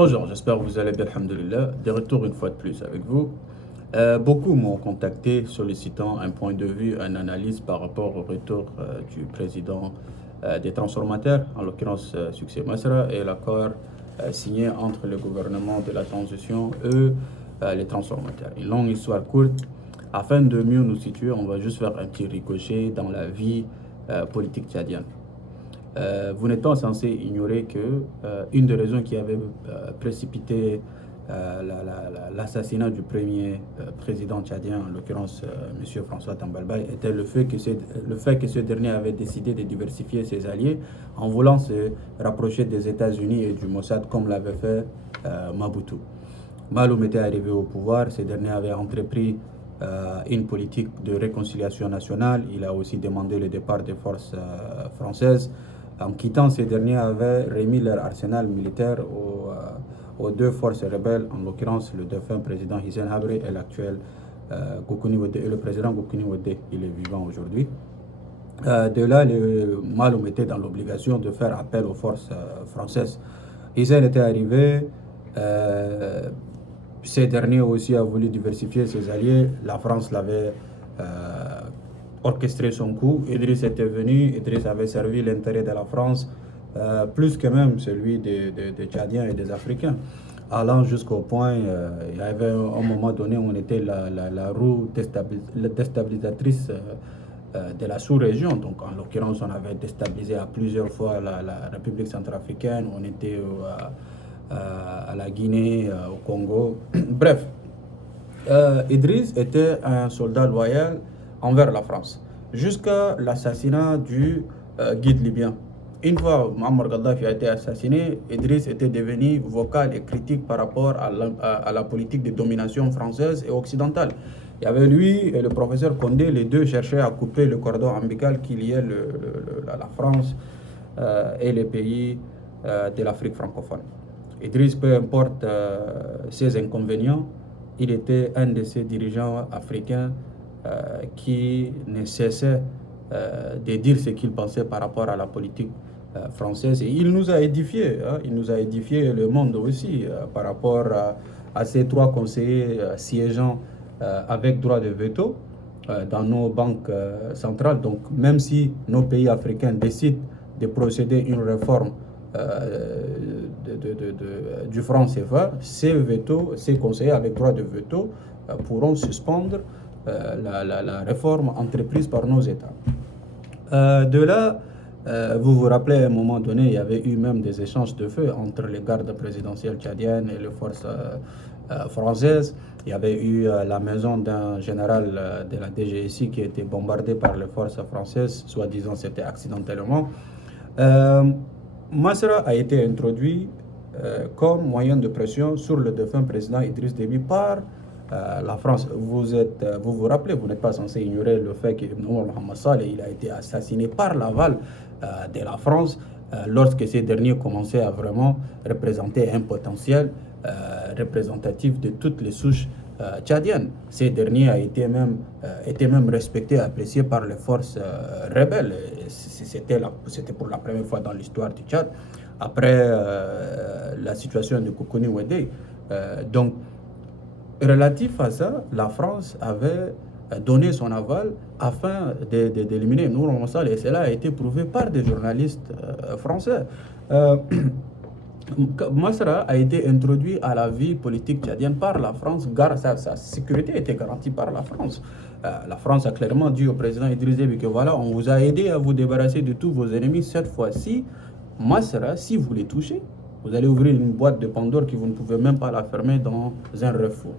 Bonjour, j'espère que vous allez bien, alhamdoulilah. De retour une fois de plus avec vous. Beaucoup m'ont contacté sollicitant un point de vue, une analyse par rapport au retour du président des transformateurs, en l'occurrence Succès Masra, et l'accord signé entre le gouvernement de la transition et les transformateurs. Une longue histoire courte. Afin de mieux nous situer, on va juste faire un petit ricochet dans la vie politique tchadienne. Vous n'êtes pas censé ignorer que une des raisons qui avait précipité l'assassinat du premier président tchadien, en l'occurrence M. François Tambalbaye, était le fait que ce dernier avait décidé de diversifier ses alliés en voulant se rapprocher des États-Unis et du Mossad comme l'avait fait Mobutu. Maloum était arrivé au pouvoir, ce dernier avait entrepris une politique de réconciliation nationale. Il a aussi demandé le départ des forces françaises. En quittant, ces derniers avaient remis leur arsenal militaire aux deux forces rebelles, en l'occurrence le défunt président Hissène Habré et l'actuel Goukouni Wade, et le président Goukouni Wade, il est vivant aujourd'hui. De là, le Maloum était dans l'obligation de faire appel aux forces françaises. Hissène était arrivé, ces derniers aussi a voulu diversifier ses alliés, la France l'avait orchestré son coup. Idriss était venu, Idriss avait servi l'intérêt de la France, plus que même celui des Tchadiens et des Africains, allant jusqu'au point, il y avait un moment donné où on était la roue déstabilisatrice de la sous-région. Donc en l'occurrence, on avait déstabilisé à plusieurs fois la République centrafricaine, on était à la Guinée, au Congo. Bref, Idriss était un soldat loyal envers la France, jusqu'à l'assassinat du guide libyen. Une fois Muammar Gaddafi a été assassiné, Idriss était devenu vocal et critique par rapport à la politique de domination française et occidentale. Il y avait lui et le professeur Condé, les deux cherchaient à couper le cordon ombilical qui liait la France et les pays de l'Afrique francophone. Idriss, peu importe ses inconvénients, il était un de ces dirigeants africains qui ne cessait de dire ce qu'il pensait par rapport à la politique française. Et il nous a édifié, hein, il nous a édifié le monde aussi par rapport à ces trois conseillers siégeant avec droit de veto dans nos banques centrales. Donc même si nos pays africains décident de procéder à une réforme du franc CFA, ces conseillers avec droit de veto pourront suspendre la réforme entreprise par nos États. De là, vous vous rappelez, à un moment donné, il y avait eu même des échanges de feu entre les gardes présidentielles tchadiennes et les forces françaises. Il y avait eu la maison d'un général de la DGSI qui a été bombardée par les forces françaises, soi-disant c'était accidentellement. Masra a été introduit comme moyen de pression sur le défunt président Idriss Déby par la France. Vous vous rappelez, vous n'êtes pas censé ignorer le fait que Mohamed Saleh il a été assassiné par l'aval de la France lorsque ces derniers commençaient à vraiment représenter un potentiel représentatif de toutes les souches tchadiennes. Ces derniers étaient même respectés, appréciés par les forces rebelles. C'était pour la première fois dans l'histoire du Tchad, après la situation de Goukouni Wade. Donc, relatif à ça, la France avait donné son aval afin d'éliminer Nour Massal, et cela a été prouvé par des journalistes français. Masra a été introduit à la vie politique tchadienne par la France, sa sécurité était garantie par la France. La France a clairement dit au président Idriss Déby que voilà, on vous a aidé à vous débarrasser de tous vos ennemis. Cette fois-ci, Masra, si vous les touchez, vous allez ouvrir une boîte de Pandore que vous ne pouvez même pas la fermer dans un refou.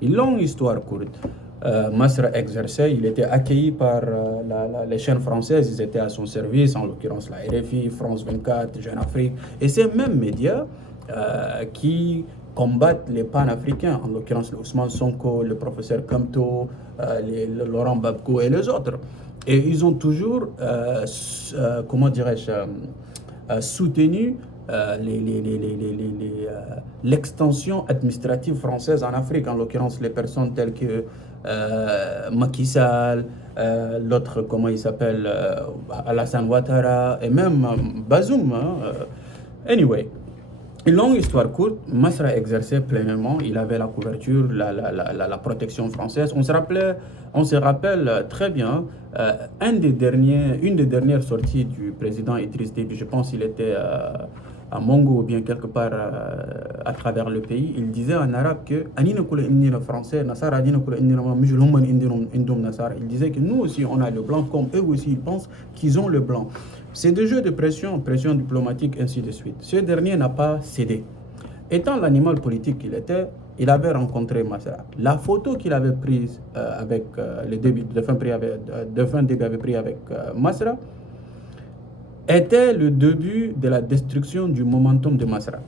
Une longue histoire courte. Masra exerçait, il était accueilli par les chaînes françaises, ils étaient à son service, en l'occurrence la RFI, France 24, Jeune Afrique, et ces mêmes médias qui combattent les panafricains, en l'occurrence le Ousmane Sonko, le professeur Kamto, Laurent Gbagbo et les autres. Et ils ont toujours, comment dirais-je, soutenu l'extension administrative française en Afrique, en l'occurrence les personnes telles que Macky Sall, l'autre, comment il s'appelle, Alassane Ouattara, et même Bazoum. Anyway, Une longue histoire courte, Masra exerçait pleinement, il avait la couverture, la protection française. On se rappelle très bien, une des dernières sorties du président Idriss Déby, je pense qu'il était à Mongo ou bien quelque part à travers le pays, il disait en arabe que il disait que nous aussi on a le blanc, comme eux aussi ils pensent qu'ils ont le blanc. C'est des jeux de pression, pression diplomatique, ainsi de suite. Ce dernier n'a pas cédé. Étant l'animal politique qu'il était, il avait rencontré Masra. La photo qu'il avait prise avec le défunt Déby avait pris avec Masra était le début de la destruction du momentum de Masra.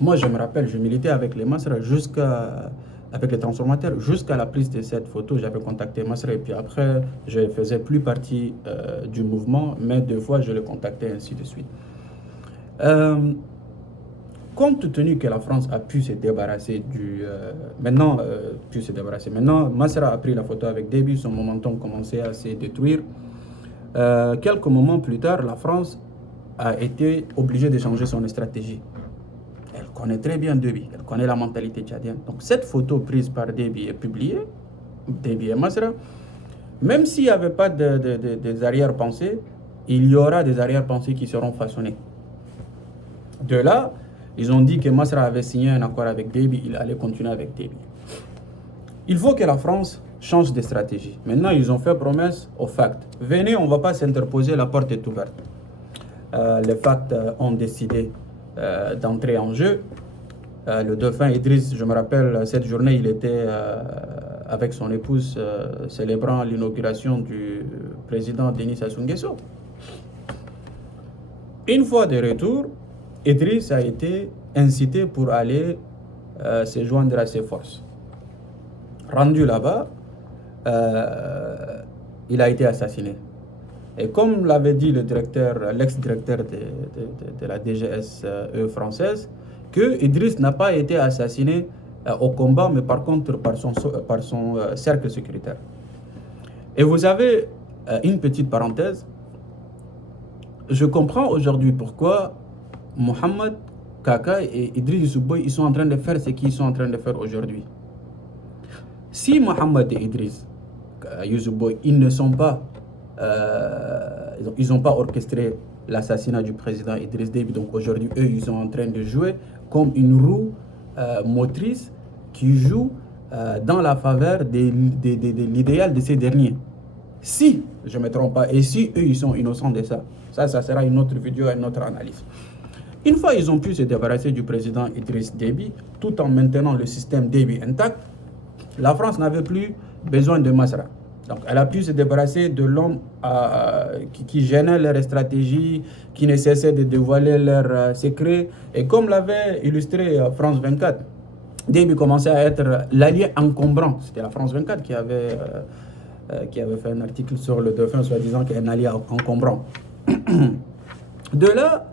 Moi, je me rappelle, je militais avec les Masra avec les transformateurs jusqu'à la prise de cette photo. J'avais contacté Masra et puis après, je ne faisais plus partie du mouvement, mais deux fois, je le contactais, ainsi de suite. Compte tenu que la France a pu se débarrasser maintenant, Masra a pris la photo avec Déby, son momentum commençait à se détruire. Quelques moments plus tard, la France a été obligée de changer son stratégie. Elle connaît très bien Déby, elle connaît la mentalité tchadienne. Donc cette photo prise par Déby est publiée, Déby et Masra. Même s'il n'y avait pas des arrière-pensées, il y aura des arrière-pensées qui seront façonnées. De là, ils ont dit que Masra avait signé un accord avec Déby, il allait continuer avec Déby. Il faut que la France change de stratégie. Maintenant, ils ont fait promesse aux FACT. Venez, on ne va pas s'interposer, la porte est ouverte. Les FACT ont décidé d'entrer en jeu. Le dauphin Idriss, je me rappelle, cette journée, il était avec son épouse célébrant l'inauguration du président Denis Sassou Nguesso. Une fois de retour, Idriss a été incité pour aller se joindre à ses forces. Rendu là-bas, il a été assassiné. Et comme l'avait dit l'ex-directeur de la DGSE française, que Idriss n'a pas été assassiné au combat, mais par contre par son cercle sécuritaire. Et vous avez une petite parenthèse. Je comprends aujourd'hui pourquoi Mohamed Kaka et Idriss Youssouboy ils sont en train de faire ce qu'ils sont en train de faire aujourd'hui. Si Mohamed et Idriss Youssouboy, ils n'ont pas orchestré l'assassinat du président Idriss Déby, donc aujourd'hui eux ils sont en train de jouer comme une roue motrice qui joue dans la faveur de l'idéal de ces derniers. Si je ne me trompe pas, et si eux ils sont innocents de ça, ça sera une autre vidéo, une autre analyse. Une fois ils ont pu se débarrasser du président Idriss Déby tout en maintenant le système Déby intact, la France n'avait plus besoin de Masra. Donc elle a pu se débarrasser de l'homme qui gênait leur stratégie, qui ne cessait de dévoiler leurs secrets. Et comme l'avait illustré France 24, Déby commençait à être l'allié encombrant. C'était la France 24 qui avait fait un article sur le dauphin, soi-disant qu'il est un allié encombrant. De là,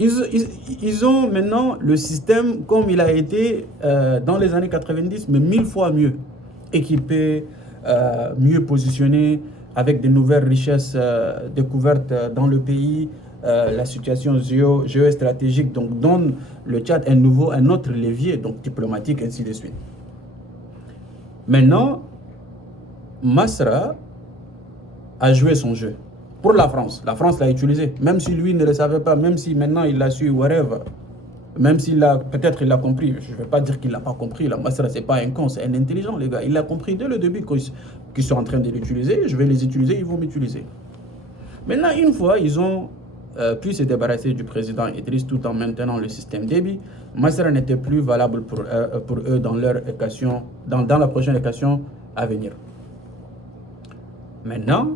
ils ont maintenant le système comme il a été dans les années 90, mais 1000 fois mieux équipé, mieux positionné, avec de nouvelles richesses découvertes dans le pays. La situation géostratégique donc donne le Tchad un autre levier donc diplomatique, ainsi de suite. Maintenant, Masra a joué son jeu pour la France. La France l'a utilisé, même si lui ne le savait pas, même si maintenant il l'a su, whatever. Même peut-être il l'a compris, je ne vais pas dire qu'il ne l'a pas compris. La Masra, ce n'est pas un con, c'est un intelligent, les gars. Il l'a compris dès le début qu'ils sont en train de l'utiliser. Je vais les utiliser, ils vont m'utiliser. Maintenant, une fois, ils ont pu se débarrasser du président Idriss tout en maintenant le système Déby. Masra n'était plus valable pour eux dans leur équation, dans la prochaine équation à venir. Maintenant,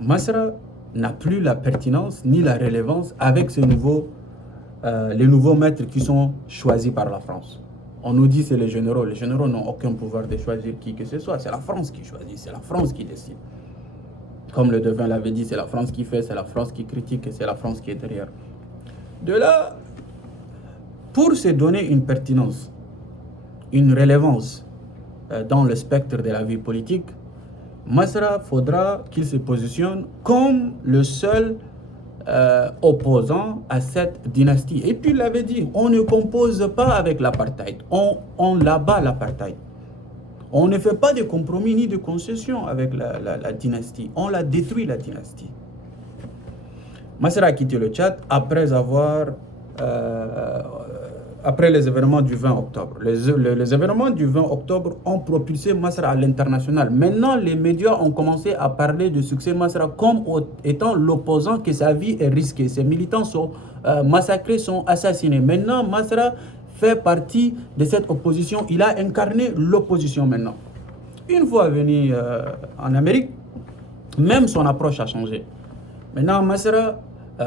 Masra n'a plus la pertinence ni la relevance avec les nouveaux maîtres qui sont choisis par la France. On nous dit que c'est les généraux. Les généraux n'ont aucun pouvoir de choisir qui que ce soit. C'est la France qui choisit, c'est la France qui décide. Comme le devin l'avait dit, c'est la France qui fait, c'est la France qui critique et c'est la France qui est derrière. De là, pour se donner une pertinence, une relevance dans le spectre de la vie politique, Masra faudra qu'il se positionne comme le seul opposant à cette dynastie. Et puis il avait dit, on ne compose pas avec l'apartheid, on l'abat l'apartheid. On ne fait pas de compromis ni de concessions avec la dynastie, on la détruit la dynastie. Masra a quitté le Tchad après les événements du 20 octobre. Les événements du 20 octobre ont propulsé Masra à l'international. Maintenant, les médias ont commencé à parler de succès Masra comme étant l'opposant, que sa vie est risquée. Ses militants sont massacrés, sont assassinés. Maintenant, Masra fait partie de cette opposition. Il a incarné l'opposition maintenant. Une fois venu en Amérique, même son approche a changé. Maintenant, Masra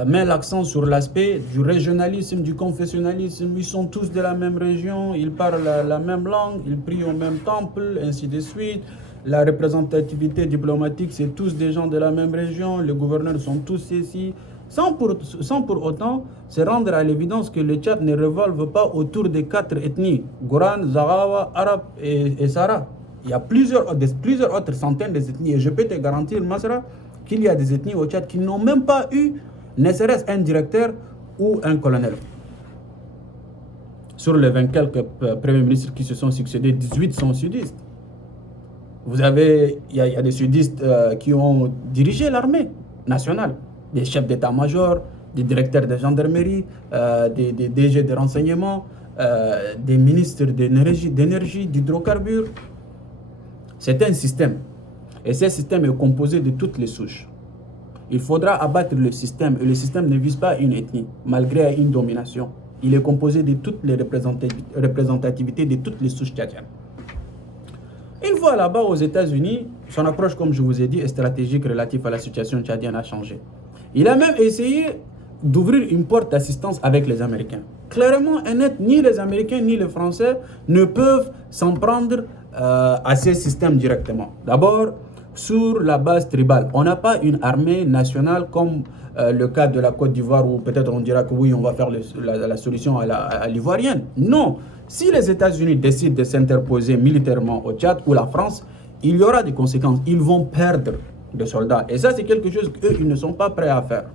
met l'accent sur l'aspect du régionalisme, du confessionnalisme. Ils sont tous de la même région, ils parlent la même langue, ils prient au même temple, ainsi de suite. La représentativité diplomatique, c'est tous des gens de la même région, les gouverneurs sont tous ici. Sans pour autant se rendre à l'évidence que le Tchad ne revolve pas autour des 4 ethnies, Goran, Zarawa, Arab et Sahara. Il y a plusieurs autres centaines d'ethnies. Et je peux te garantir, Masra, qu'il y a des ethnies au Tchad qui n'ont même pas eu ne serait-ce un directeur ou un colonel. Sur les 20 quelques premiers ministres qui se sont succédés, 18 sont sudistes. Il y a des sudistes qui ont dirigé l'armée nationale, des chefs d'état-major, des directeurs de gendarmerie, des DG de renseignement, des ministres d'énergie, d'hydrocarbures. C'est un système. Et ce système est composé de toutes les souches. Il faudra abattre le système, et le système ne vise pas une ethnie, malgré une domination. Il est composé de toutes les représentativités de toutes les souches tchadiennes. Une fois là-bas aux États-Unis, son approche, comme je vous ai dit, est stratégique relative à la situation tchadienne a changé. Il a même essayé d'ouvrir une porte d'assistance avec les Américains. Clairement et net, ni les Américains ni les Français ne peuvent s'en prendre à ces systèmes directement. D'abord, sur la base tribale. On n'a pas une armée nationale comme le cas de la Côte d'Ivoire où peut-être on dira que oui, on va faire la solution à l'ivoirienne. Non. Si les États-Unis décident de s'interposer militairement au Tchad ou la France, il y aura des conséquences. Ils vont perdre des soldats. Et ça, c'est quelque chose qu'eux, ils ne sont pas prêts à faire.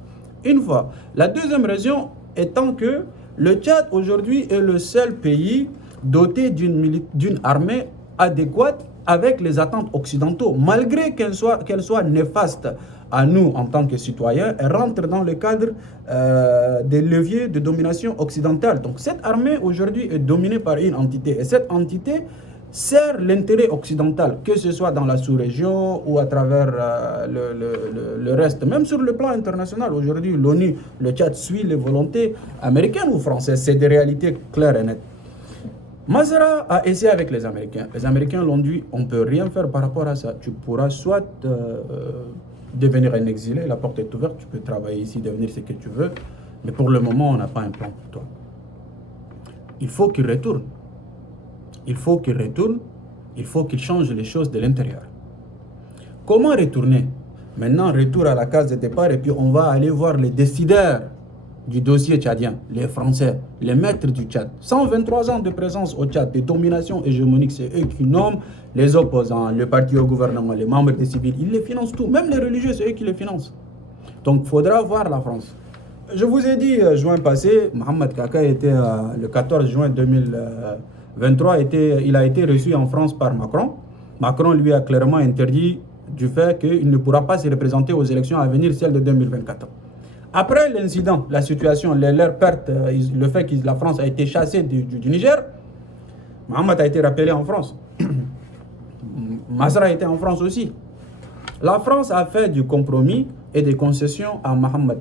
Une fois. La deuxième raison étant que le Tchad aujourd'hui est le seul pays doté d'une armée adéquate avec les attentes occidentaux, malgré qu'elles soient néfastes à nous en tant que citoyens, elles rentrent dans le cadre des leviers de domination occidentale. Donc cette armée aujourd'hui est dominée par une entité, et cette entité sert l'intérêt occidental, que ce soit dans la sous-région ou à travers le reste, même sur le plan international. Aujourd'hui, l'ONU, le Tchad suit les volontés américaines ou françaises, c'est des réalités claires et nettes. Masra a essayé avec les Américains. Les Américains l'ont dit, on ne peut rien faire par rapport à ça. Tu pourras soit devenir un exilé, la porte est ouverte, tu peux travailler ici, devenir ce que tu veux, mais pour le moment, on n'a pas un plan pour toi. Il faut qu'il retourne. Il faut qu'il retourne, il faut qu'il change les choses de l'intérieur. Comment retourner? Maintenant, retour à la case de départ et puis on va aller voir les décideurs du dossier tchadien, les Français, les maîtres du Tchad. 123 ans de présence au Tchad, de domination hégémonique, c'est eux qui nomment les opposants, le parti au gouvernement, les membres des civils. Ils les financent tout, même les religieux, c'est eux qui les financent. Donc il faudra voir la France. Je vous ai dit, juin passé, Mohamed Kaka était le 14 juin 2023, il a été reçu en France par Macron. Macron lui a clairement interdit du fait qu'il ne pourra pas se représenter aux élections à venir, celles de 2024. Après l'incident, la situation, leur perte, le fait que la France a été chassée du Niger, Mohamed a été rappelé en France. Masra était en France aussi. La France a fait du compromis et des concessions à Mohamed.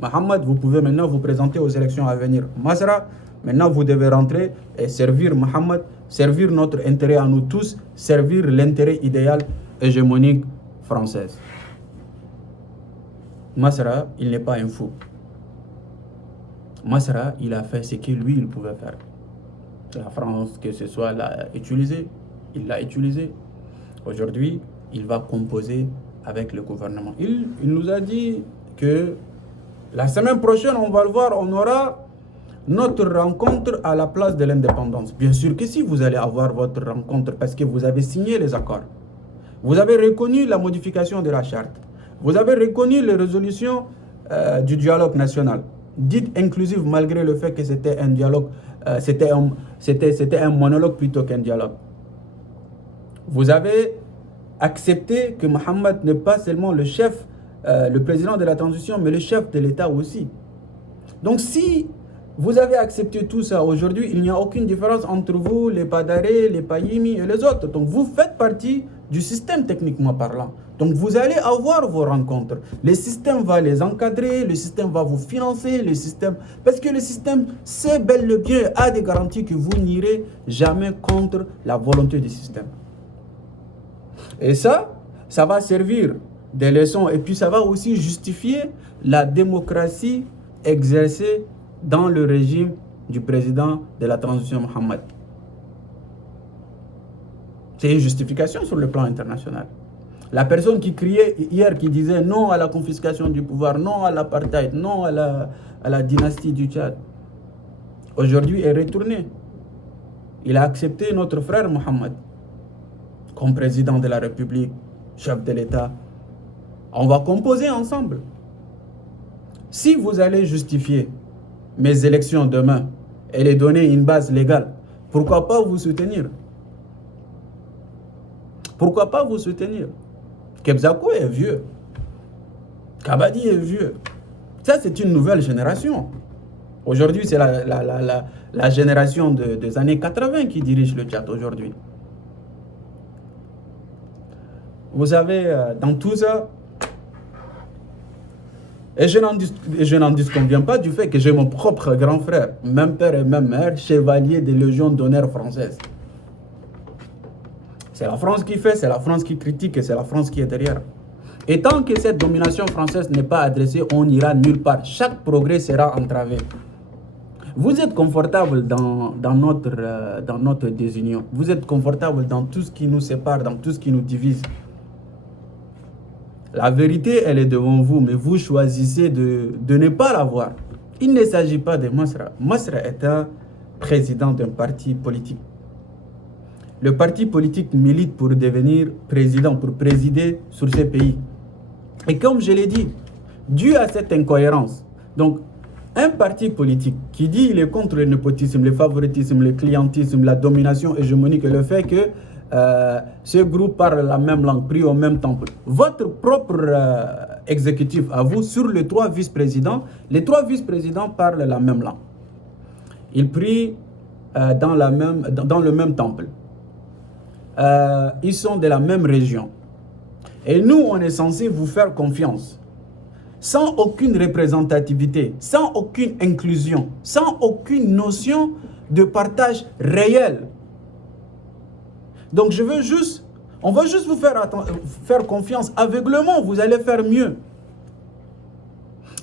Mohamed, vous pouvez maintenant vous présenter aux élections à venir. Masra, maintenant vous devez rentrer et servir Mohamed, servir notre intérêt à nous tous, servir l'intérêt idéal hégémonique française. Masra, il n'est pas un fou. Masra, il a fait ce que lui, il pouvait faire. La France, que ce soit, l'a utilisé. Il l'a utilisé. Aujourd'hui, il va composer avec le gouvernement. Il nous a dit que la semaine prochaine, on va le voir, on aura notre rencontre à la place de l'indépendance. Bien sûr que si vous allez avoir votre rencontre, parce que vous avez signé les accords, vous avez reconnu la modification de la charte, vous avez reconnu les résolutions du dialogue national. Dites inclusif malgré le fait que c'était un dialogue, c'était un monologue plutôt qu'un dialogue. Vous avez accepté que Mohamed n'est pas seulement le chef, le président de la transition, mais le chef de l'État aussi. Donc si vous avez accepté tout ça aujourd'hui, il n'y a aucune différence entre vous, les Padaré, les Payimi et les autres. Donc vous faites partie du système techniquement parlant. Donc vous allez avoir vos rencontres. Le système va les encadrer, le système va vous financer, le système... Parce que le système, c'est bel et bien, a des garanties que vous n'irez jamais contre la volonté du système. Et ça va servir des leçons. Et puis ça va aussi justifier la démocratie exercée dans le régime du président de la transition Mohamed. C'est une justification sur le plan international. La personne qui criait hier, qui disait non à la confiscation du pouvoir, non à l'apartheid, non à la dynastie du Tchad, aujourd'hui est retourné. Il a accepté notre frère Mohamed comme président de la République, chef de l'État. On va composer ensemble. Si vous allez justifier mes élections demain et les donner une base légale, pourquoi pas vous soutenir? Pourquoi pas vous soutenir? Kebzako est vieux. Kabadi est vieux. Ça, c'est une nouvelle génération. Aujourd'hui, c'est la génération des années 80 qui dirige le Tchad aujourd'hui. Vous savez, dans tout ça, et je n'en disconviens pas du fait que j'ai mon propre grand frère, même père et même mère, chevalier des Légions d'honneur françaises. C'est la France qui fait, c'est la France qui critique et c'est la France qui est derrière. Et tant que cette domination française n'est pas adressée, on n'ira nulle part. Chaque progrès sera entravé. Vous êtes confortable dans notre désunion. Vous êtes confortable dans tout ce qui nous sépare, dans tout ce qui nous divise. La vérité, elle est devant vous, mais vous choisissez de ne pas la voir. Il ne s'agit pas de Masra. Masra est un président d'un parti politique. Le parti politique milite pour devenir président, pour présider sur ces pays. Et comme je l'ai dit, dû à cette incohérence, donc un parti politique qui dit qu'il est contre le népotisme, le favoritisme, le clientisme, la domination hégémonique et le fait que ce groupe parle la même langue, prie au même temple. Votre propre exécutif à vous, sur les 3 vice-présidents, les 3 vice-présidents parlent la même langue. Ils prient dans le même temple. Ils sont de la même région. Et nous, on est censé vous faire confiance. Sans aucune représentativité, sans aucune inclusion, sans aucune notion de partage réel. Donc on va juste vous faire confiance aveuglément, vous allez faire mieux.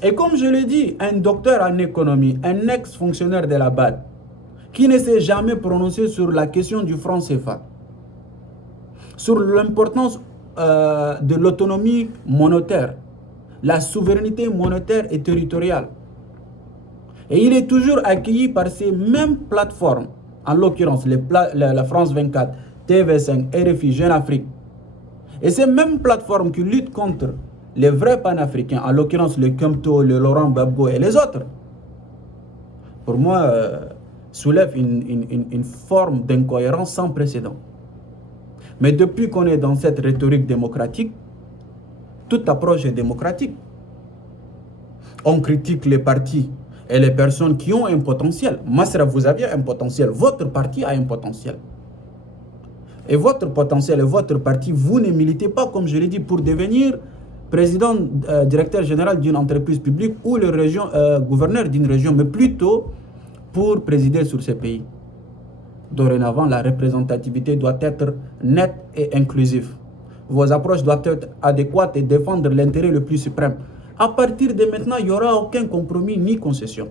Et comme je l'ai dit, un docteur en économie, un ex-fonctionnaire de la BAD, qui ne s'est jamais prononcé sur la question du franc CFA, sur l'importance de l'autonomie monétaire, la souveraineté monétaire et territoriale. Et il est toujours accueilli par ces mêmes plateformes, en l'occurrence la France 24, TV5, RFI, Jeune Afrique. Et ces mêmes plateformes qui luttent contre les vrais panafricains, en l'occurrence le Kemto, le Laurent Gbagbo et les autres, pour moi, soulèvent une forme d'incohérence sans précédent. Mais depuis qu'on est dans cette rhétorique démocratique, toute approche est démocratique. On critique les partis et les personnes qui ont un potentiel. Masra, vous aviez un potentiel. Votre parti a un potentiel. Et votre potentiel et votre parti, vous ne militez pas, comme je l'ai dit, pour devenir président, directeur général d'une entreprise publique ou gouverneur d'une région, mais plutôt pour présider sur ces pays. Dorénavant, la représentativité doit être nette et inclusive. Vos approches doivent être adéquates et défendre l'intérêt le plus suprême. À partir de maintenant, il n'y aura aucun compromis ni concession.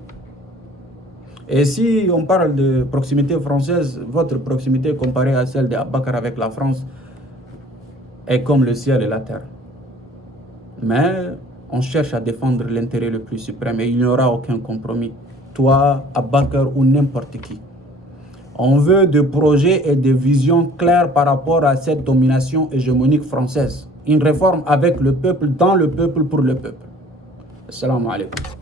Et si on parle de proximité française, votre proximité comparée à celle d'Abakar avec la France est comme le ciel et la terre. Mais on cherche à défendre l'intérêt le plus suprême et il n'y aura aucun compromis. Toi, Abakar ou n'importe qui. On veut des projets et des visions claires par rapport à cette domination hégémonique française. Une réforme avec le peuple, dans le peuple, pour le peuple. Assalamu alaikum.